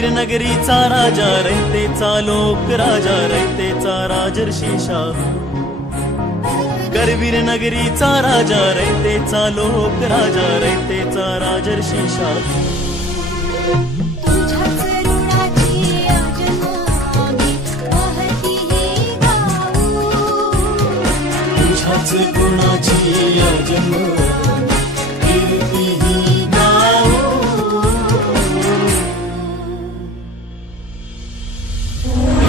करवीर नगरीचा राजा रयतेचा लोक राजा रयतेचा राजर्षीशा करवीर नगरीचा राजा रयतेचा लोक राजा रयतेचा राजर्षीशा तुझ्याच गुणाची अजन्म कीर्ती ही गाऊ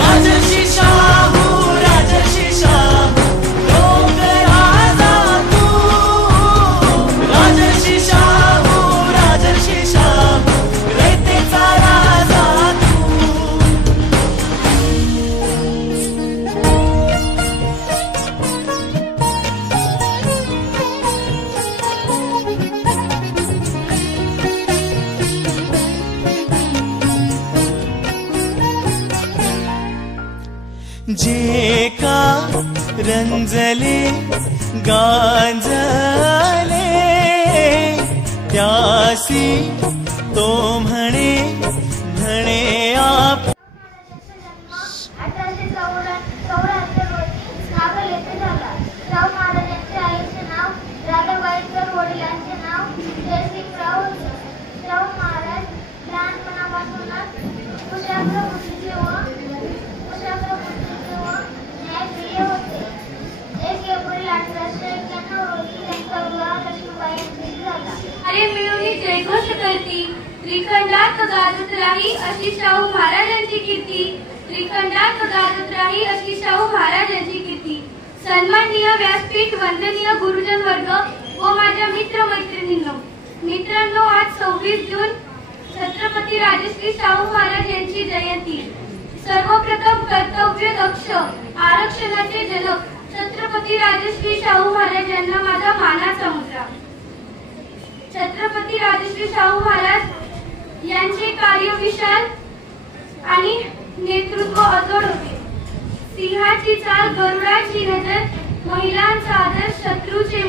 राजर्षी शाहू राजर्षी शाहू लोक राजा तू राजर्षी शाहू राजर्षी शाहू रयतेचा राजा जे का रंजले गांजले त्यासी तो म्हणे म्हणे आप जयघोष करती त्रिखंडात गाजत राही अशी शाहू महाराजांची कीर्ती त्रिखंडात गाजत राही अशी शाहू महाराजांची कीर्ती। सन्माननीय व्यासपीठ वंदनीय गुरुजन वर्ग व माझ्या मित्र मैत्रिणींनो, मित्रांनो, आज 26 जून छत्रपती राजश्री शाहू महाराज यांची जयंती। सर्वप्रथम कर्तव्य दक्ष आरक्षणाचे जनक छत्रपती राजश्री शाहू महाराज यांना माझा मानाचा मुजरा। छत्रपती राजश्री शाहू महाराज यांचे कार्य विशाल आणि नेतृत्व अजोड होते। सिंहाची चाल गरुडाची नजर महिलांचा आदर शत्रूचे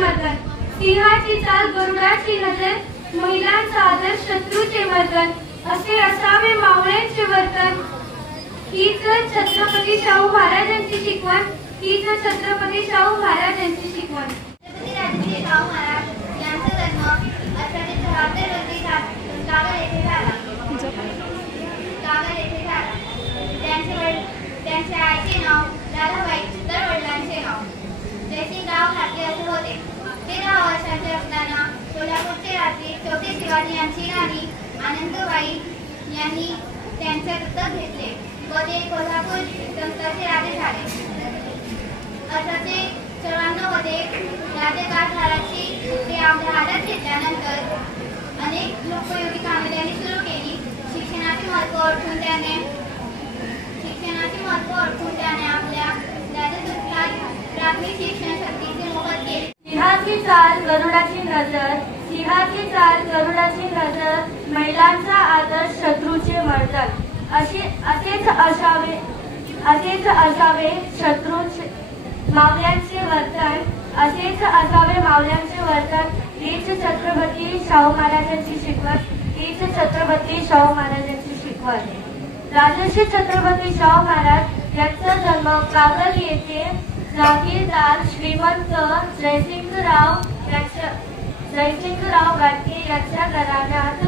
मर्दन सिंहाची चाल गरुडाची नजर महिलांचा आदर शत्रूचे मर्दन असे असावे मावळ्यांचे वर्तन। हीच छत्रपती शाहू महाराजांची शिकवण हीच छत्रपती शाहू महाराजांची शिकवण। छत्रपती राजश्री शाहू महाराज यांचा जन्म 1874 रोजी कागल येथे झाला। त्यांच्या आईचे नाव राधाबाई तर वडिलांचे नाव जयसिंगराव घाटगे असे होते। 13 वर्षांचे असताना सोलापूरचे रात्री छोटे शिवाजी यांची राणी आनंदबाई यांनी त्यांचे दत्तक घेतले व ते कोल्हापूर संस्थानचे राजे झाले। 1854 मध्ये राज्यकारभाराची ते आपल्या हातात घेतल्यानंतर अनेक लोकोपयोगी कामे त्यांनी सुरू केली। शिक्षणाचे महत्त्व ओळखून त्याने आपल्या राजदूतात प्राथमिक शिक्षण शक्तीचे मोफत केले। सिंहाची चाल गरुडाची नजर सिंहाची चाल गरुडाची नजर महिलांचा आदर शत्रूचे मर्दन असेच असावे शत्रूचे मावळ्यांचे वर्तन असेच असावे मावळ्यांचे वर्तन हीच छत्रपती शाहू महाराजांची शिकवण हीच छत्रपती शाहू महाराजांची शिकवण। राजर्षी छत्रपती शाहू महाराज यांचा जन्म कागल येथे जागीरदार श्रीमंत जयसिंगराव घाटगे यांच्या घराण्यात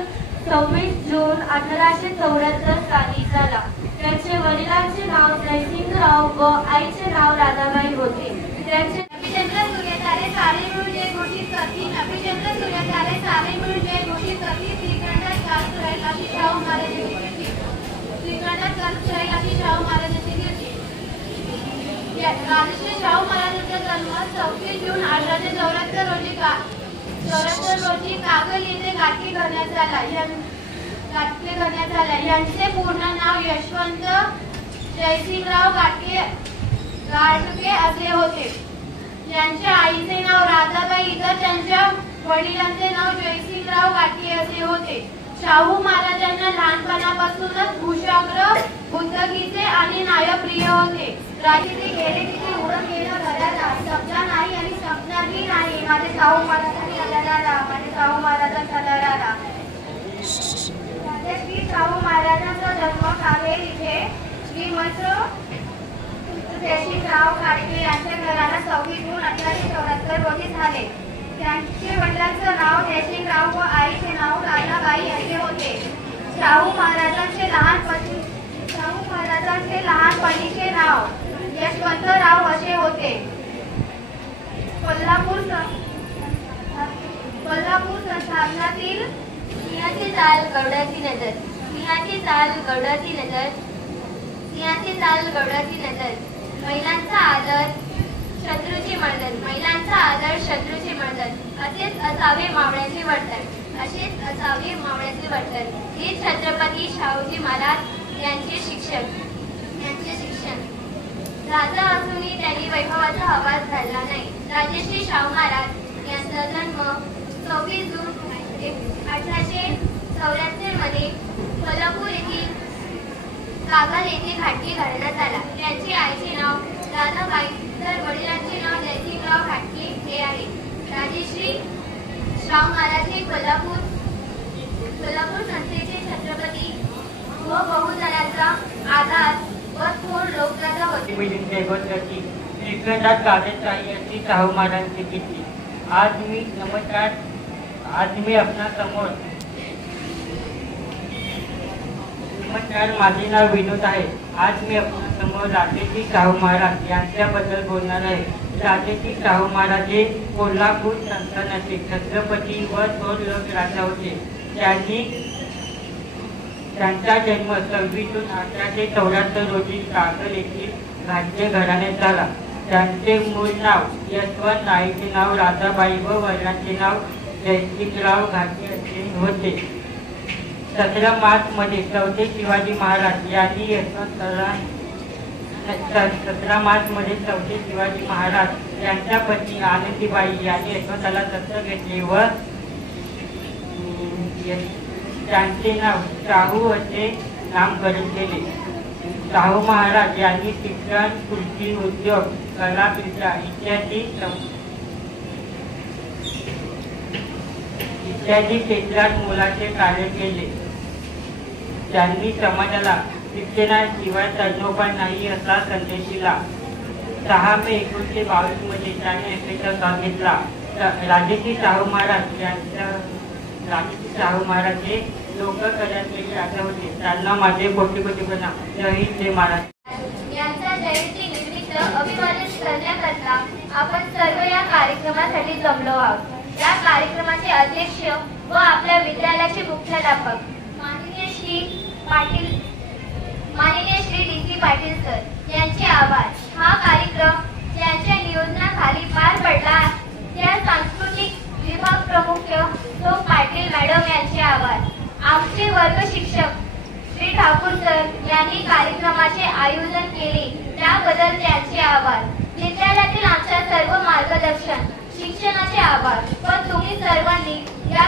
26 जून 1874 साली झाला। त्यांचे वडिलांचे नाव जयसिंगराव व आईचे नाव राधाबाई होते। त्यांचे अभिचंद्र सूर्यतारे सारे मिळून जे घोषित करतील अभिचंद्र सूर्यतारे सारे मिळून जे घोषित करतील त्रिखंडात गाजत राहील अशी शाहू महाराजांची कीर्ती त्रिखंडात गाजत राहील अशी शाहू महाराजांची कीर्ती। राजश्री शाहू महाराजांचा जन्म 26 जून 1874 रोजी कागल येथे घाटगे करण्यात झाला। यांचे पूर्ण नाव यशवंत जयसिंगराव घाटगे असे होते। यांच्या आईचे नाव राधाबाई तर त्यांच्या वडिलांचे नाव जयसिंगराव घाटगे असे होते। शाहू महाराजांना लहानपणापासूनच कुशाग्र बुद्धगीते आणि न्यायप्रिय होते। राजकीय गेले तिथे उडत गेलं घराला शब्द नाही आणि स्वप्नातही नाही माझे शाहू महाराजांनी आला माझे शाहू महाराजांचा लढाला। श्रीमंत जयसिंगराव घाटगे यांच्या घराला 26 जून 1874 रोजी झाले. त्यांचे वडिलांचं नाव जयसिंगराव व आईचे नाव राधाबाई असे होते. शाहू महाराजांचे लहानपणीचे नाव यशवंतराव असे होते. कोल्हापूर संस्थानातील सिंहाची चाल गवडाची नजर, सिंहाची चाल गवडाची नजर, सिंहाची चाल गवडाची नजर. महिलांचा आदर शत्रूची मर्दन, महिलांचा आदर शत्रूची मर्दन. असेच असावे मावळ्याचे वर्तन, असेच असावे मावळ्याचे वर्तन. हे छत्रपती शाहूजी महाराज यांचे शिक्षण. राजा असूनही त्यांनी वैभवाचा आवाज काढला नाही. राजश्री शाहू महाराज यांचा जन्म 26 जून 1874 मध्ये कोल्हापूर येथील कागल येथे घाटगे घराण्यात आला. त्यांची आईचे नाव राधाबाई तर वडिलांचे नाव जयसिंगराव घाटगे हे आहे. राजश्री शाहू महाराज हे कोल्हापूर संस्थेचे छत्रपती व बहुजनांचा आधार व थोर लोकदाता होते. श्रीखंडात कागदशाही अशी शाहू महाराजांची कीर्ती. माझे नाव विनोद आहे. आज मी आपल्या समोर राजेजी शाहू महाराज यांच्याबद्दल बोलणार आहे. राजेजी शाहू महाराज हे कोल्हापूर संस्थानाचे छत्रपती व थोर लोक राजा होते. त्यांचा जन्म 26 जून 1874 रोजी कागल येथील घाटगे घराण्यात झाला. त्यांचे मूळ नाव यशवंत, आईचे नाव राधाबाई व वडिलांचे नाव जयसिंगराव घाटगे असे होते. 17 मार्च मध्ये चौथे शिवाजी महाराज यांनी यांच्या पत्नी आनंदीबाई यांनी यशवंताला दत्तक घेतले व त्यांचे नाव शाहू असे नामकरण केले. शाहू महाराज यांनी शिक्षण, कृषी, उद्योग, कला, क्रीडा इत्यादी क्षेत्रात मोलाचे कार्य केले. त्यांनी समाजाला शिक्षणाशिवाय तज्ञोपाय नाही असा संदेश दिला. 6 मे 1922 मध्ये त्यांनी अखेरचा श्वास घेतला. राजेजी शाहू महाराज हे लोककल्याणकारी राजा होते. त्यांना माझे कोटी प्रणाम. जय हिंद, जय महाराज. यांचा जयंती निमित्त अभिवादन करण्याकरता आपण सर्व या कार्यक्रमासाठी जमलो आहोत. या कार्यक्रमाचे अध्यक्ष व आपल्या विद्यालयाचे मुख्याध्यापक माननीय श्री डी.सी. पाटील सर यांचे आभार. हा कार्यक्रम ज्यांच्या नियोजनाखाली पार पडला त्या सांस्कृतिक विभाग प्रमुख सौ पाटील मॅडम यांचे आभार. आमचे वर्ग शिक्षक श्री ठाकूर सर यांनी कार्यक्रमाचे आयोजन केले त्याबद्दल त्यांचे आभार. विद्यालयातील आमच्या सर्व मार्गदर्शन शिक्षणाचे आभार व तुम्ही सर्वांनी या